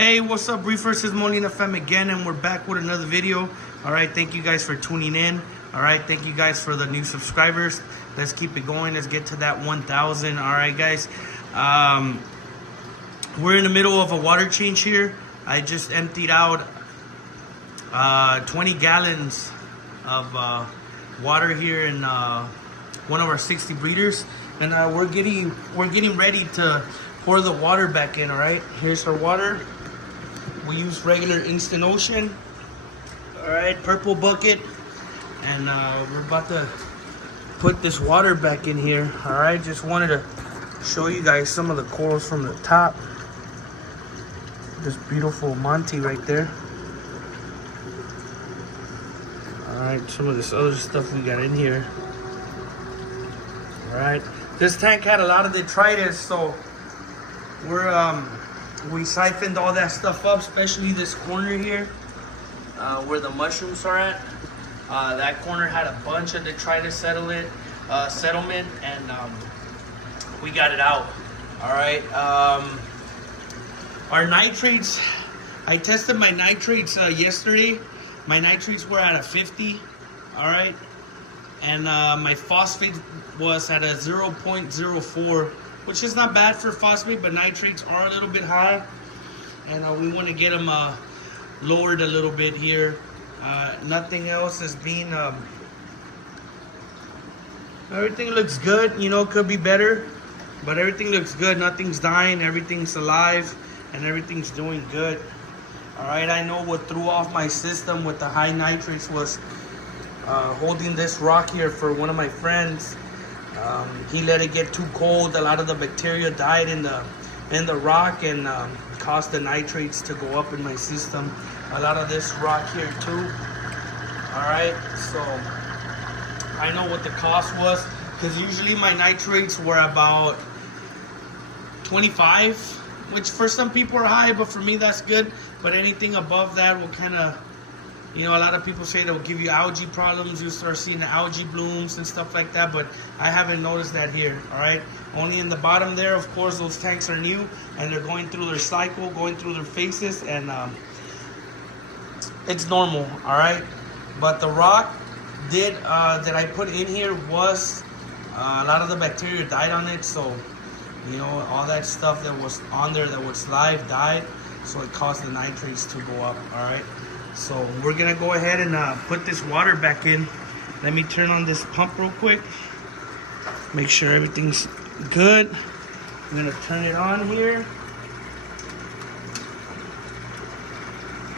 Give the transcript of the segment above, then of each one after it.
Hey, what's up, Reefers? It's Molina Fam again, and we're back with another video. All right, thank you guys for tuning in. All right, thank you guys for the new subscribers. Let's keep it going. Let's get to that 1,000. All right, guys. We're in the middle of a water change here. I just emptied out 20 gallons of water here in one of our 60 breeders, and we're getting ready to pour the water back in. All right, here's our water. We use regular Instant Ocean. All right, purple bucket, and we're about to put this water back in here. All right, just wanted to show you guys some of the corals from the top. This beautiful Monty right there. All right, some of this other stuff we got in here. All right, this tank had a lot of detritus, so we siphoned all that stuff up, especially this corner here where the mushrooms are at. That corner had a bunch of detritus settlement, and we got it out. All right. Our nitrates, I tested my nitrates yesterday. My nitrates were at a 50. All right. And my phosphate was at a 0.04. which is not bad for phosphate, but nitrates are a little bit high, and we want to get them lowered a little bit here. Nothing else is being everything looks good. You know, could be better, but everything looks good. Nothing's dying, everything's alive, and everything's doing good. All right, I know what threw off my system with the high nitrates was holding this rock here for one of my friends. He let it get too cold. A lot of the bacteria died in the rock, and caused the nitrates to go up in my system. A lot of this rock here too. All right, so I know what the cost was, because usually my nitrates were about 25, which for some people are high, but for me that's good. But anything above that will kind of, you know, a lot of people say that will give you algae problems. You start seeing the algae blooms and stuff like that, but I haven't noticed that here. All right, only in the bottom there. Of course, those tanks are new and they're going through their cycle, going through their phases, and it's normal. All right, but the rock that I put in here was a lot of the bacteria died on it, so you know, all that stuff that was on there that was live died, so it caused the nitrates to go up. All right. So we're gonna go ahead and put this water back in. Let me turn on this pump real quick. Make sure everything's good. I'm gonna turn it on here.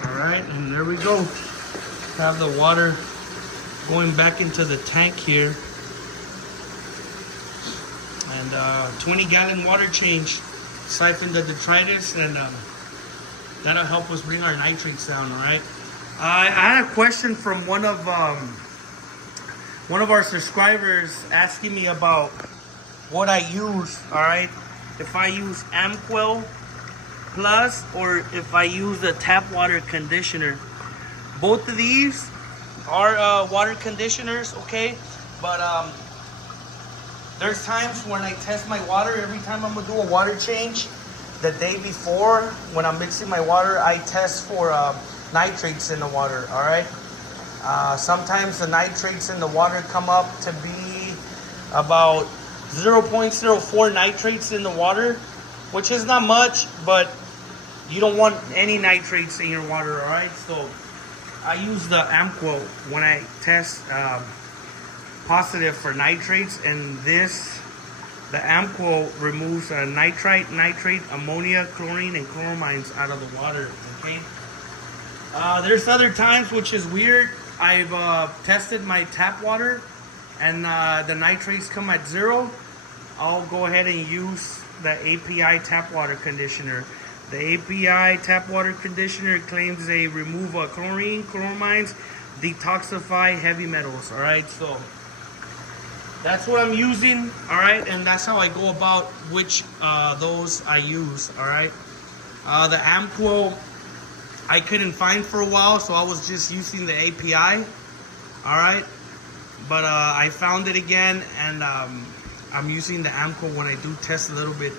All right, and there we go. Have the water going back into the tank here. And 20-gallon water change. Siphon the detritus, and that'll help us bring our nitrates down. All right. I had a question from one of our subscribers asking me about what I use. All right, if I use amquel plus or if I use the tap water conditioner. Both of these are water conditioners, okay? But there's times when I test my water. Every time I'm gonna do a water change, the day before when I'm mixing my water, I test for nitrates in the water. All right, sometimes the nitrates in the water come up to be about 0.04 nitrates in the water, which is not much, but you don't want any nitrates in your water. All right, so I use the amquel when I test positive for nitrates, and the amquel removes nitrite, ammonia, chlorine, and chloramines out of the water. Okay. There's other times, which is weird. I've tested my tap water, and the nitrates come at 0. I'll go ahead and use the API tap water conditioner. The API tap water conditioner claims they remove chlorine, chloramines, detoxify heavy metals. All right, so that's what I'm using. All right, and that's how I go about which those I use. All right, the amquel I couldn't find for a while, so I was just using the API. All right, but I found it again, and I'm using the amquel when I do test a little bit,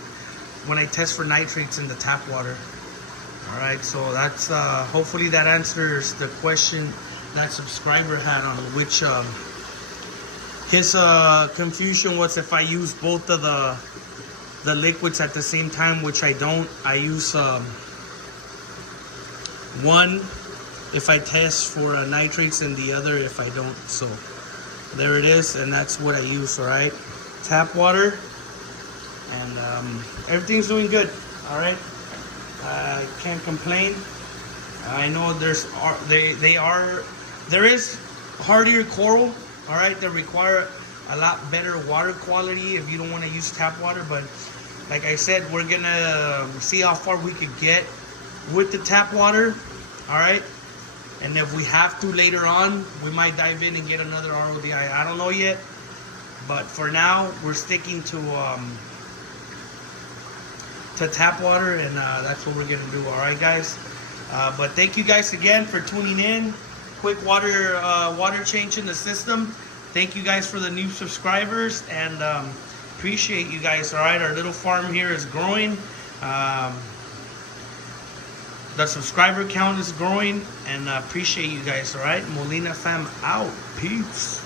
when I test for nitrates in the tap water. All right, so that's hopefully that answers the question that subscriber had on which his confusion was if I use both of the liquids at the same time, which I don't. I use one if I test for nitrates and the other if I don't. So there it is, and that's what I use. All right, tap water, and everything's doing good. All right, I can't complain. I know there is hardier coral, all right, that require a lot better water quality if you don't want to use tap water. But like I said, we're gonna see how far we could get with the tap water, all right. And if we have to later on, we might dive in and get another RODI. I don't know yet, but for now we're sticking to tap water, and that's what we're gonna do. All right, guys. But thank you guys again for tuning in. Quick water change in the system. Thank you guys for the new subscribers, and appreciate you guys. All right, our little farm here is growing. The subscriber count is growing, and appreciate you guys. All right, Molina fam out. Peace.